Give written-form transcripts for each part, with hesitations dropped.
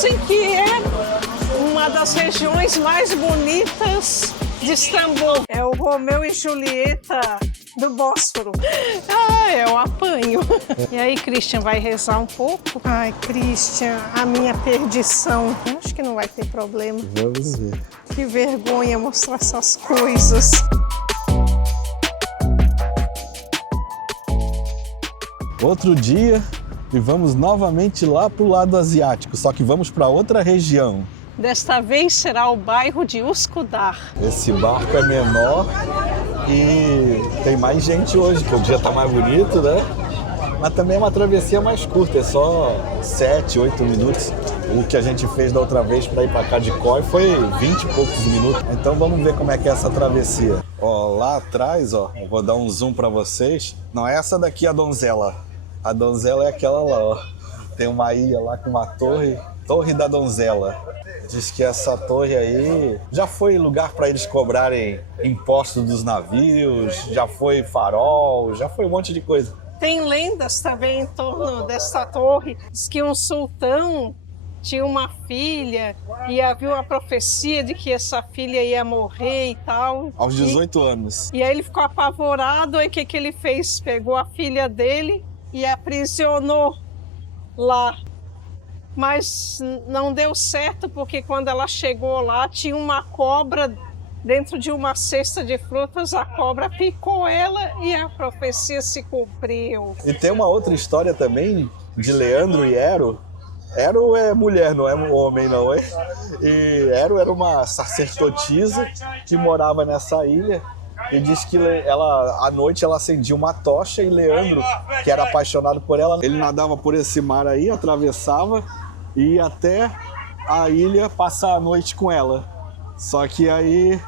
Dizem que é uma das regiões mais bonitas de Istambul. É o Romeu e Julieta do Bósforo. Ah, eu apanho. E aí, Christian, vai rezar um pouco? Ai, Christian, a minha perdição. Acho que não vai ter problema. Vamos ver. Que vergonha mostrar essas coisas. Outro dia e vamos novamente lá para o lado asiático, só que vamos para outra região. Desta vez será o bairro de Üsküdar. Esse barco é menor e tem mais gente hoje, que o dia tá mais bonito, né? Mas também é uma travessia mais curta, é só 7, 8 minutos. O que a gente fez da outra vez para ir para Kadikoy foi 20 e poucos minutos. Então vamos ver como é que é essa travessia. Ó, lá atrás, ó, eu vou dar um zoom para vocês. Não é essa daqui a donzela. A donzela é aquela lá, ó. Tem uma ilha lá com uma torre, Torre da Donzela. Diz que essa torre aí já foi lugar para eles cobrarem impostos dos navios, já foi farol, já foi um monte de coisa. Tem lendas também em torno desta torre. Diz que um sultão tinha uma filha e havia uma profecia de que essa filha ia morrer e tal. Aos 18 anos. E aí ele ficou apavorado, aí o que ele fez? Pegou a filha dele e aprisionou lá. Mas não deu certo, porque quando ela chegou lá, tinha uma cobra dentro de uma cesta de frutas, a cobra picou ela e a profecia se cumpriu. E tem uma outra história também de Leandro e Ero. Ero é mulher, não é homem não, hein? E Ero era uma sacerdotisa que morava nessa ilha. E diz que ela, à noite ela acendia uma tocha e Leandro, que era apaixonado por ela, ele nadava por esse mar aí, atravessava e ia até a ilha passar a noite com ela. Só que aí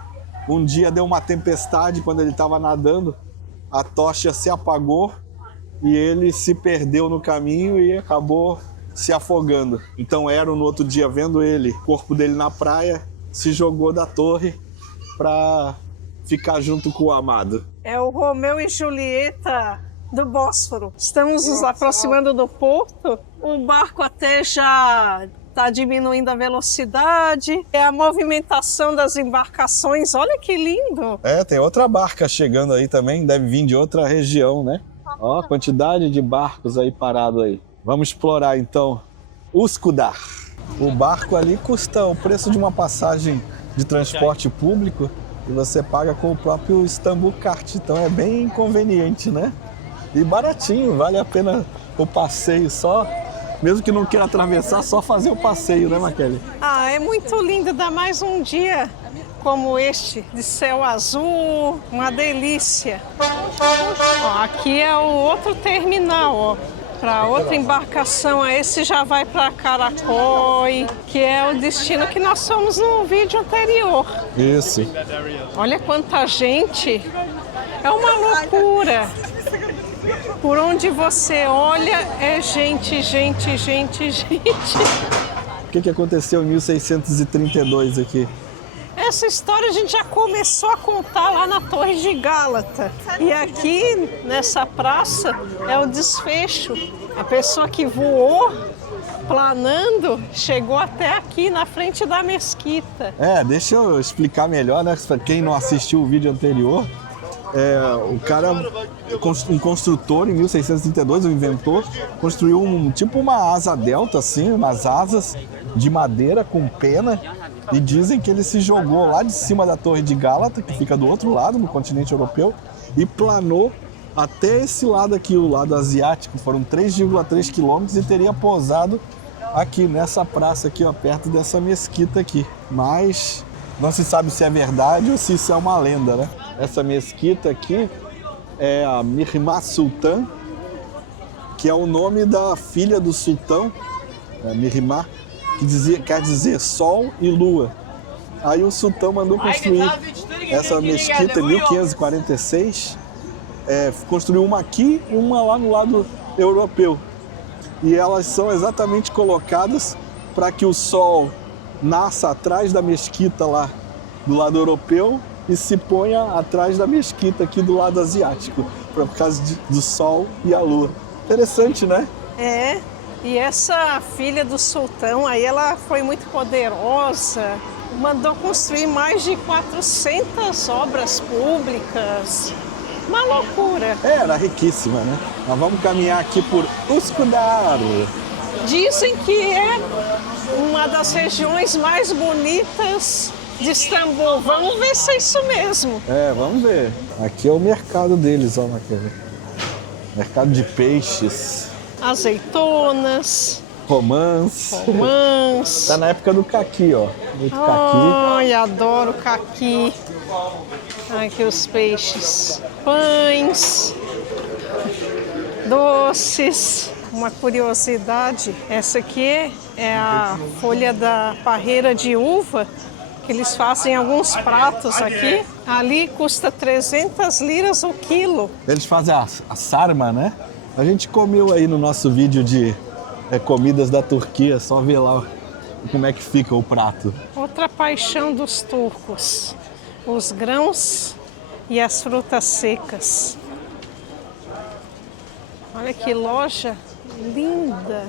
um dia deu uma tempestade quando ele estava nadando, a tocha se apagou e ele se perdeu no caminho e acabou se afogando. Então Ero, no outro dia, vendo ele, o corpo dele na praia, se jogou da torre para ficar junto com o amado. É o Romeu e Julieta do Bósforo. Estamos nos aproximando do porto. O barco até já está diminuindo a velocidade. É a movimentação das embarcações. Olha que lindo! É, tem outra barca chegando aí também. Deve vir de outra região, né? Ó, a quantidade de barcos aí parado aí. Vamos explorar então Üsküdar. O barco ali custa o preço de uma passagem de transporte público e você paga com o próprio Istanbul Kart, então é bem conveniente, né? E baratinho, vale a pena o passeio só, mesmo que não queira atravessar, só fazer o passeio, né, Maquele? Ah, é muito lindo, dá mais um dia como este, de céu azul, uma delícia. Ó, aqui é o outro terminal, ó. Para outra embarcação, esse já vai para Karaköy, que é o destino que nós fomos no vídeo anterior. Isso. Olha quanta gente, é uma loucura. Por onde você olha é gente, gente, gente, gente. O que aconteceu em 1632 aqui? Essa história a gente já começou a contar lá na Torre de Gálata. E aqui, nessa praça, é o desfecho. A pessoa que voou, planando, chegou até aqui, na frente da mesquita. É, deixa eu explicar melhor, né? Para quem não assistiu o vídeo anterior, o cara, um construtor em 1632, o inventor, construiu tipo uma asa delta, assim, umas asas de madeira com pena. E dizem que ele se jogou lá de cima da Torre de Gálata, que fica do outro lado, no continente europeu, e planou até esse lado aqui, o lado asiático. Foram 3,3 quilômetros e teria pousado aqui, nessa praça aqui, ó, perto dessa mesquita aqui. Mas não se sabe se é verdade ou se isso é uma lenda, né? Essa mesquita aqui é a Mihrimah Sultan, que é o nome da filha do sultão, Mihrimah, que quer dizer sol e lua. Aí o sultão mandou construir essa mesquita em 1546, construiu uma aqui e uma lá no lado europeu. E elas são exatamente colocadas para que o sol nasça atrás da mesquita lá do lado europeu e se ponha atrás da mesquita aqui do lado asiático, por causa do sol e a lua. Interessante, né? É. E essa filha do sultão, aí ela foi muito poderosa, mandou construir mais de 400 obras públicas. Uma loucura. Era riquíssima, né? Nós vamos caminhar aqui por Üsküdar. Dizem que é uma das regiões mais bonitas de Istambul. Vamos ver se é isso mesmo. É, vamos ver. Aqui é o mercado deles, ó, naquele. Mercado de peixes. Azeitonas, Romãs. romãs. Tá na época do caqui, ó. Muito caqui. Ai, adoro caqui. Aqui os peixes. Pães. Doces. Uma curiosidade, essa aqui é a folha da parreira de uva, que eles fazem alguns pratos aqui. Ali custa 300 liras o quilo. Eles fazem a sarma, né? A gente comeu aí no nosso vídeo de comidas da Turquia, só ver lá como é que fica o prato. Outra paixão dos turcos, os grãos e as frutas secas. Olha que loja linda!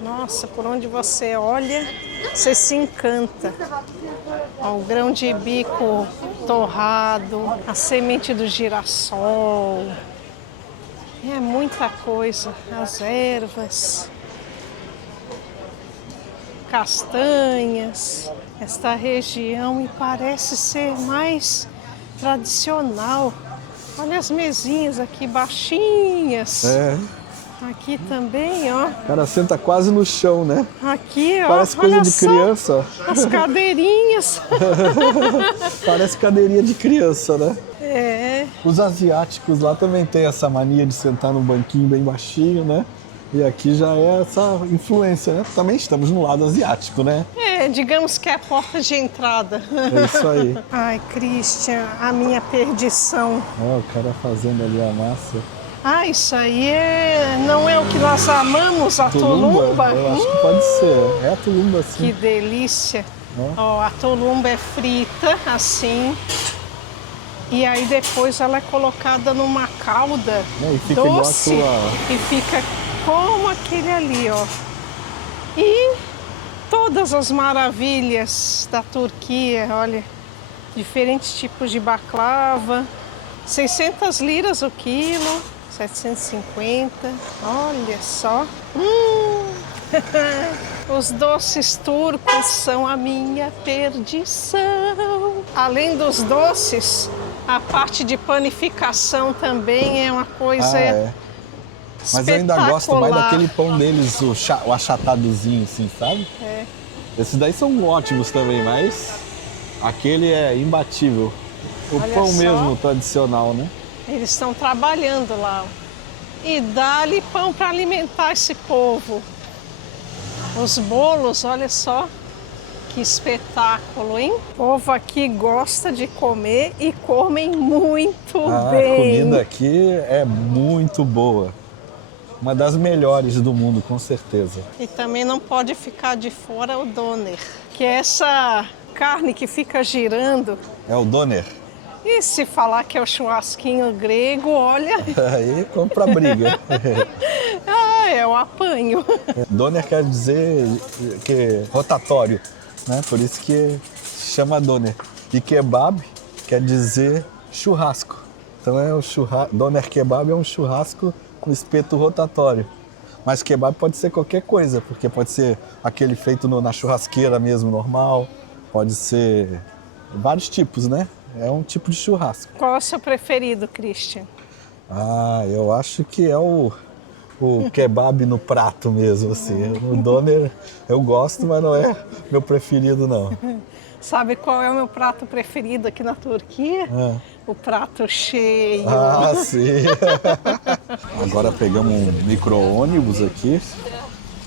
Nossa, por onde você olha, você se encanta. Ó, o grão de bico torrado, a semente do girassol. É muita coisa. As ervas, castanhas. Esta região me parece ser mais tradicional. Olha as mesinhas aqui baixinhas. É. Aqui também, ó. O cara senta quase no chão, né? Aqui, ó. Parece coisa olha de só, criança. as cadeirinhas. Parece cadeirinha de criança, né? É. Os asiáticos lá também têm essa mania de sentar num banquinho bem baixinho, né? E aqui já é essa influência, né? Também estamos no lado asiático, né? É, digamos que é a porta de entrada. É isso aí. Ai, Christian, a minha perdição. Ó, o cara fazendo ali a massa. Ah, isso aí não é o que nós amamos, a tulumba? Eu acho que pode ser. É a tulumba, sim. Que delícia. Ó, a tulumba é frita, assim. E aí depois ela é colocada numa calda E fica doce. igual a tua... E fica como aquele ali, ó. E todas as maravilhas da Turquia, olha. Diferentes tipos de baklava. 600 liras o quilo. 750. Olha só. Os doces turcos são a minha perdição. Além dos doces, a parte de panificação também é uma coisa Mas eu ainda gosto mais daquele pão deles, o achatadozinho, assim, sabe? É. Esses daí são ótimos também, mas aquele é imbatível. O Olha pão só. mesmo, tradicional, né? Eles estão trabalhando lá. E dá-lhe pão para alimentar esse povo. Os bolos, olha só. Que espetáculo, hein? O povo aqui gosta de comer e comem muito bem. A comida aqui é muito boa. Uma das melhores do mundo, com certeza. E também não pode ficar de fora o doner, que é essa carne que fica girando. É o doner. E se falar que é o churrasquinho grego, olha... Aí compra briga. É o apanho. Doner quer dizer que rotatório, né? Por isso que se chama doner. E kebab quer dizer churrasco. Então é o doner kebab é um churrasco com espeto rotatório. Mas kebab pode ser qualquer coisa, porque pode ser aquele feito na churrasqueira mesmo, normal. Pode ser vários tipos, né? É um tipo de churrasco. Qual é o seu preferido, Christian? Eu acho que é o kebab no prato mesmo, assim. O doner eu gosto, mas não é meu preferido, não. Sabe qual é o meu prato preferido aqui na Turquia? O prato cheio. Ah, sim. Agora pegamos um micro-ônibus aqui.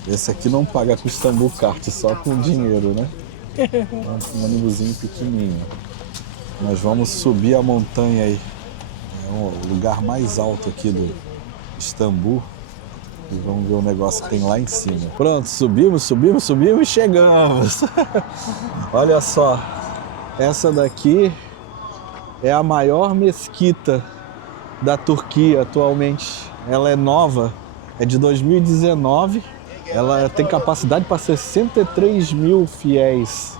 Esse aqui não paga com Istambul Kart, só com dinheiro, né? Um ônibusinho pequenininho. Nós vamos subir a montanha aí. É o lugar mais alto aqui do Istambul. E vamos ver o negócio que tem lá em cima. Pronto, subimos e chegamos. Olha só, essa daqui é a maior mesquita da Turquia atualmente. Ela é nova é de 2019. Ela tem capacidade para 63 mil fiéis.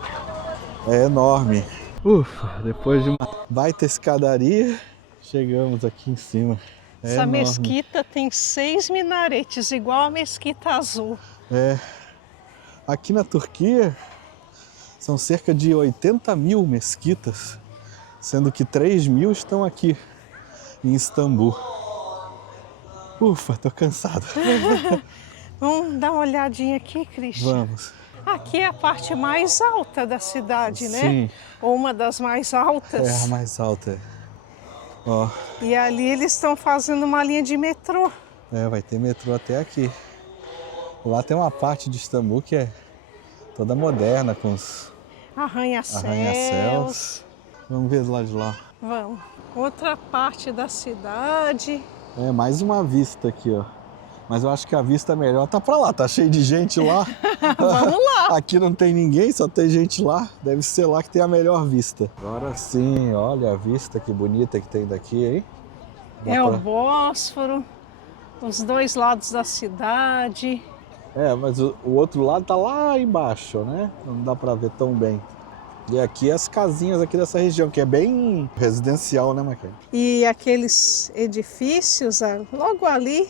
É enorme. Ufa, depois de uma baita escadaria, chegamos aqui em cima. É Essa enorme. mesquita tem 6 minaretes, igual a Mesquita Azul. É. Aqui na Turquia, são cerca de 80 mil mesquitas, sendo que 3 mil estão aqui, em Istambul. Ufa, tô cansado. Vamos dar uma olhadinha aqui, Christian? Vamos. Aqui é a parte mais alta da cidade, né? Sim. Ou uma das mais altas. É a mais alta. Ó, E ali eles estão fazendo uma linha de metrô. vai ter metrô até aqui. Lá tem uma parte de Istambul que é toda moderna, com os Arranha-céus. arranha-céus. Vamos ver do lado de lá. Vamos. Outra parte da cidade. É, mais uma vista aqui, ó. Mas eu acho que a vista melhor tá pra lá, tá cheio de gente lá. Vamos lá. Aqui não tem ninguém, só tem gente lá. Deve ser lá que tem a melhor vista. Agora sim, olha a vista que bonita que tem daqui, hein? Dá O pra- Bósforo, os dois lados da cidade. É, mas o outro lado tá lá embaixo, né? Não dá pra ver tão bem. E aqui as casinhas aqui dessa região, que é bem residencial, né, Maquia? E aqueles edifícios logo ali,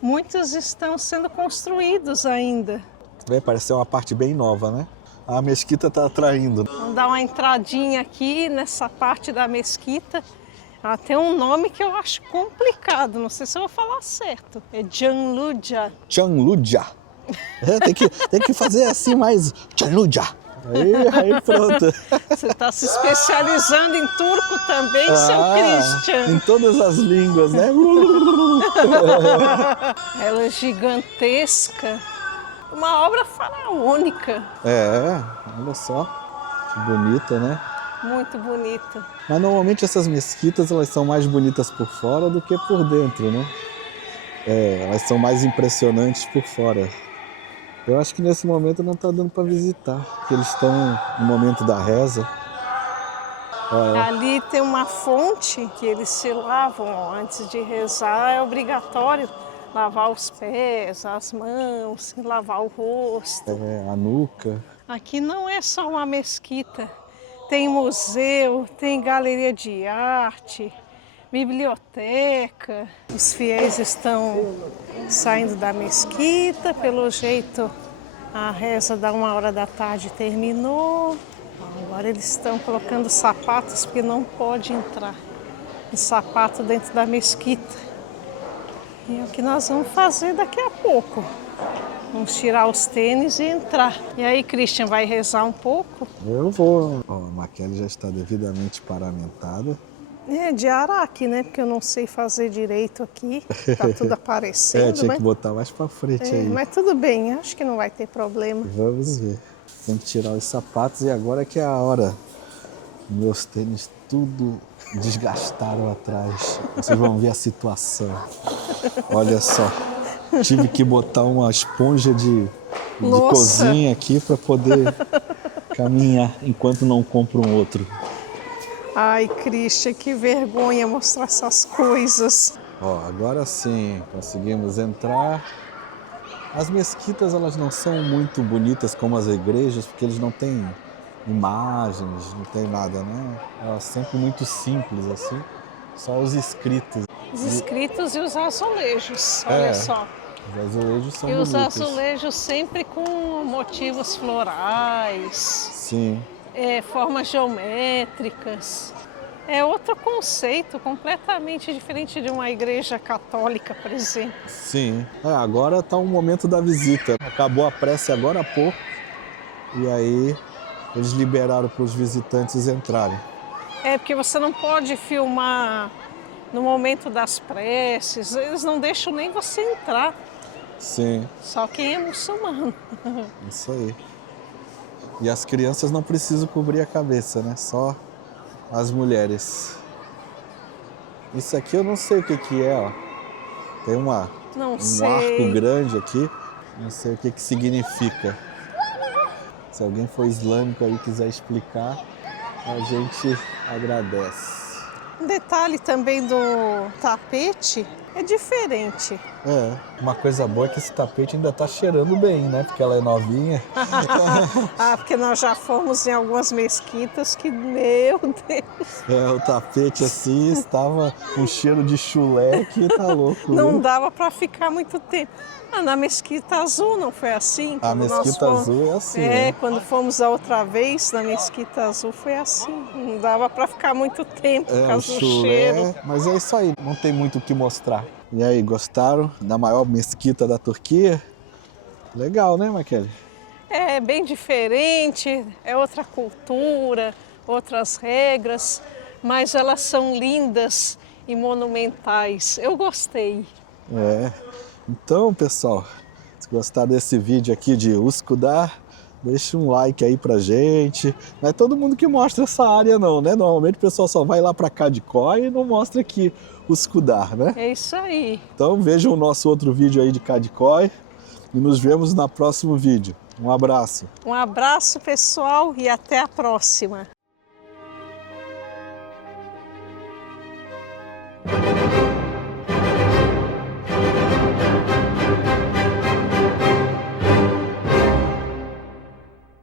muitos estão sendo construídos ainda. Parece ser uma parte bem nova, né? A mesquita tá atraindo. Vamos dar uma entradinha aqui nessa parte da mesquita. Ela tem um nome que eu acho complicado, não sei se eu vou falar certo. É Canluja. Canluja. É, tem que fazer assim mais. Canluja. Aí pronto. Você está se especializando em turco também, seu Christian. Em todas as línguas, né? Ela é gigantesca. Uma obra faraônica. É, olha só. Que bonita, né? Muito bonita. Mas normalmente essas mesquitas elas são mais bonitas por fora do que por dentro, né? É, elas são mais impressionantes por fora. Eu acho que nesse momento não está dando para visitar, porque eles estão no momento da reza. Olha, Ali tem uma fonte que eles se lavam antes de rezar. É obrigatório lavar os pés, as mãos, lavar o rosto. a nuca. Aqui não é só uma mesquita. Tem museu, tem galeria de arte, biblioteca. Os fiéis estão saindo da mesquita, pelo jeito a reza da 1h da tarde terminou. Agora eles estão colocando sapatos porque não pode entrar um sapato dentro da mesquita. E é o que nós vamos fazer daqui a pouco. Vamos tirar os tênis e entrar. E aí, Christian, vai rezar um pouco? Eu vou. Ó, a Maquele já está devidamente paramentada. É de araque, né? Porque eu não sei fazer direito aqui. Tá tudo aparecendo. Tinha mas... que botar mais pra frente aí. Mas tudo bem, acho que não vai ter problema. Vamos ver. Tem que tirar os sapatos e agora que é a hora. Meus tênis tudo desgastaram atrás. Vocês vão ver a situação. Olha só. Tive que botar uma esponja de cozinha aqui para poder caminhar enquanto não compro um outro. Ai, Christian, que vergonha mostrar essas coisas. Ó, agora sim, conseguimos entrar. As mesquitas, elas não são muito bonitas como as igrejas, porque eles não têm imagens, não tem nada, né? Elas sempre muito simples, assim. Só os escritos. Os escritos e os azulejos, olha só. Os azulejos são E bonitos. os azulejos sempre com motivos florais. Sim. Formas geométricas. É outro conceito, completamente diferente de uma igreja católica, por exemplo. Sim. Agora está o momento da visita. Acabou a prece agora há pouco. E aí eles liberaram para os visitantes entrarem. Porque você não pode filmar no momento das preces. Eles não deixam nem você entrar. Sim. Só quem é muçulmano. Isso aí. E as crianças não precisam cobrir a cabeça, né? Só as mulheres. Isso aqui eu não sei o que é, ó. Tem um arco grande aqui. Não sei o que significa. Se alguém for islâmico aí e quiser explicar, a gente agradece. Um detalhe também do tapete É diferente. É, uma coisa boa é que esse tapete ainda tá cheirando bem, né? Porque ela é novinha. Ah, porque nós já fomos em algumas mesquitas que, meu Deus, É, o tapete assim estava um cheiro de chulé que tá louco, não viu? dava para ficar muito tempo. Ah, na Mesquita Azul não foi assim? A Quando nós Mesquita fomos- Azul é assim, É, né? quando fomos a outra vez na Mesquita Azul foi assim. Não dava para ficar muito tempo por É, o causa do cheiro. chulé, mas é isso aí, não tem muito o que mostrar. E aí, gostaram da maior mesquita da Turquia? Legal, né, Maquele? É bem diferente, é outra cultura, outras regras, mas elas são lindas e monumentais. Eu gostei. É. Então, pessoal, se gostaram desse vídeo aqui de Üsküdar, deixa um like aí pra gente. Não é todo mundo que mostra essa área não, né? Normalmente o pessoal só vai lá pra Kadikoy e não mostra aqui Üsküdar, né? É isso aí. Então vejam o nosso outro vídeo aí de Kadikoy e nos vemos no próximo vídeo. Um abraço. Um abraço, pessoal, e até a próxima.